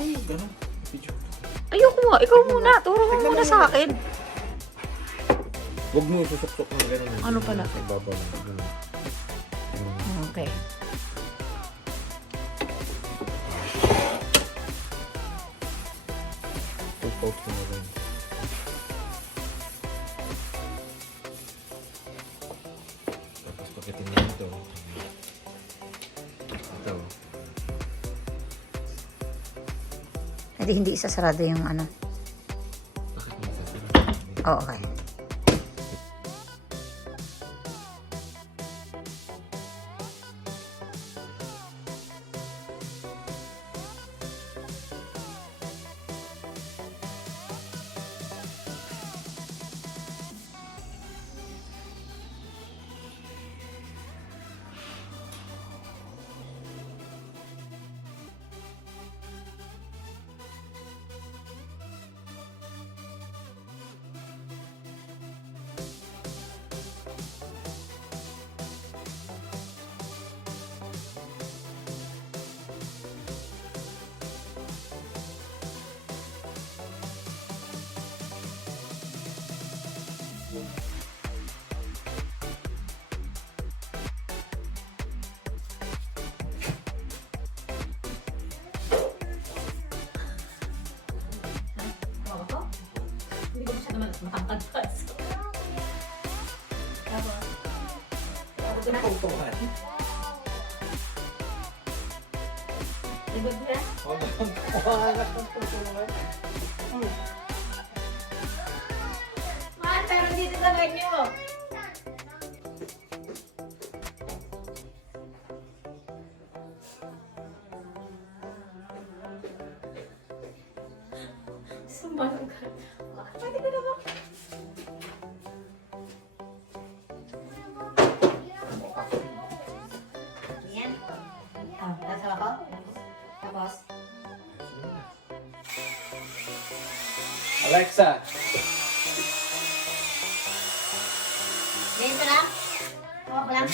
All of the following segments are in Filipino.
Ganun. Video. Ayoko nga. Ikaw muna. Turo mo muna sa akin. Huwag mo susok-sok ng ganun. Ano pala? Ibaba lang. Ganun. Okay. Full coat ko na rin. Tapos pagkatingin ito. Ito. Hindi, hindi isasarado yung ano. Bakit mo sasara? Oh, okay. Hindi ko siya naman makakadpas. Tapos, ako pinakautuhan. Ligod na? Man, pero dito sa ganyo. Sumanong ka. Pwede ko na ba? Yan. Nasa ako? Tapos? Alexa! Ganyan ko lang? Tawag ko lang?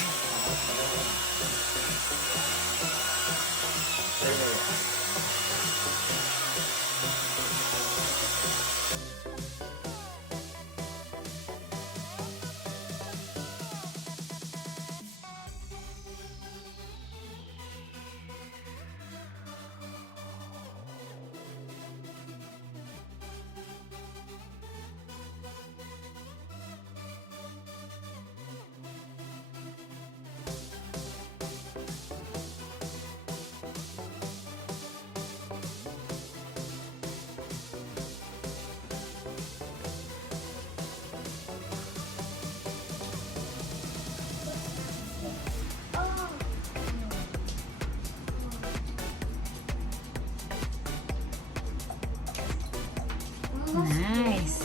Nice.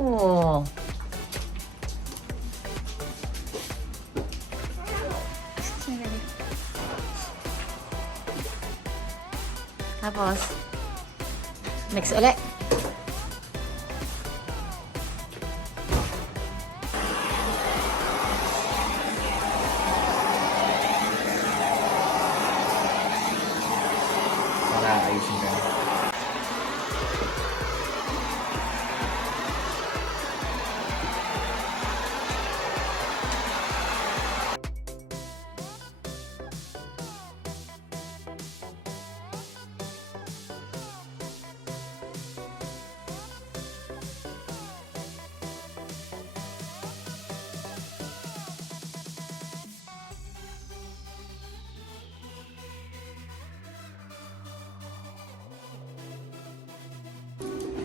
Oh. Tapos, mix ulit. Para ayusin ka.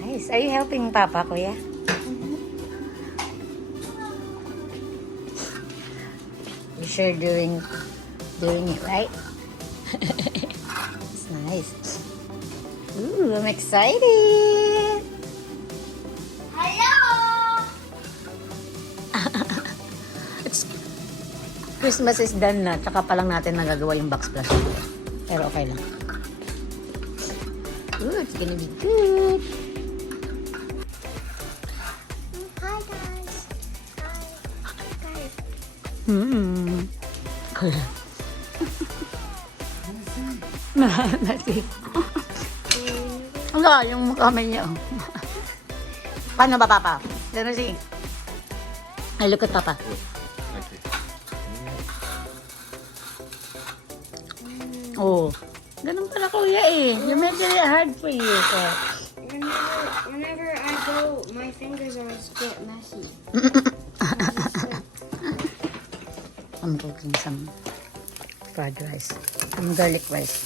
Nice. Are you helping Papa, Kuya? You sure doing it right? It's nice. Ooh, I'm excited. Hello! Christmas is done na. Tsaka pa lang natin nagagawa yung backsplash. Pero okay lang. Ooh, it's gonna be good. Hi guys! Hi guys! Nasi. nga yung kamay niya. Oh. Paano ba, Papa? Gano'n sige. Ay, look at Papa. Oh. Ganun pala, kuya eh. You made it hard for you. So. Whenever I go, my fingers always get messy. I'm cooking some fried rice. Some garlic rice.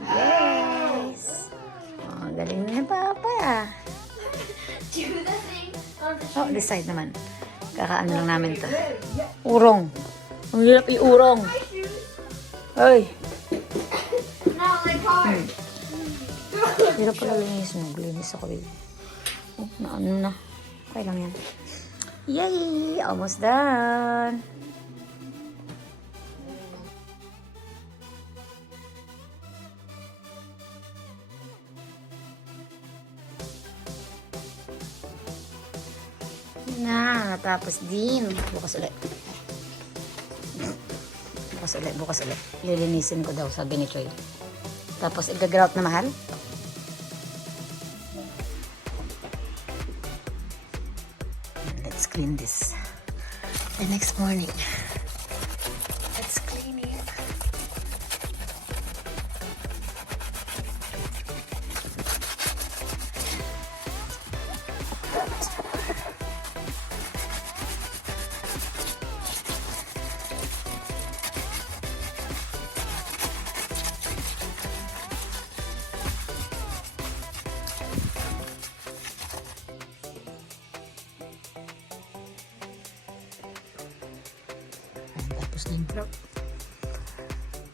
Yes! Oh, galing na ni Papa ah. Do the thing on the Oh, this side naman. Kakaano lang namin to. Urong. Ang hirap i-urong. Ay, No, like hard. hirap pala linis mo. Linis ako eh. Oh, naano na. Okay lang yan. Yay! Almost done. Yun na, natapos din. Bukas ulit. Bukas ulit. Lilinisin ko daw, sabi ni Choy. Tapos, i-grout na mahal. Let's clean this. The next morning. Let's clean it. Tapos na yung grout.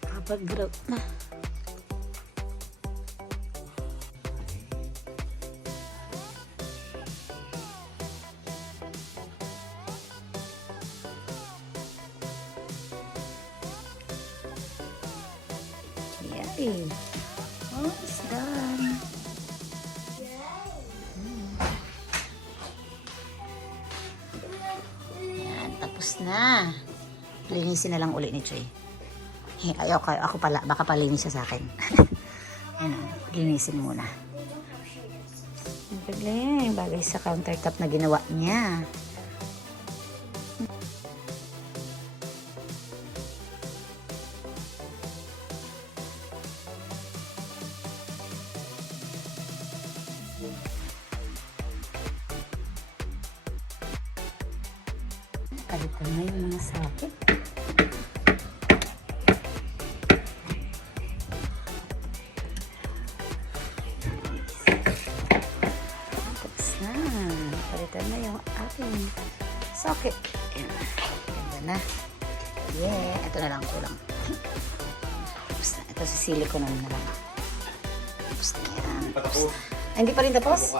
Kapag grout na. Yay! Almost done. Yan, tapos na. Linisin na lang uli ni Choy. Ay, okay, ako pala. Baka palinis siya sa akin. Ayan, linisin muna. Ang galing. Bagay sa countertop na ginawa niya. Kalitan na yung mga sakit. Tapos na. Kalitan na yung ating socket. Ayan. Ganda na. Yeah. Ito na lang. Kulang. Tapos na. Ito sa silicone na lang. Tapos na yan. Tapos na. Ay, hindi pa rin tapos?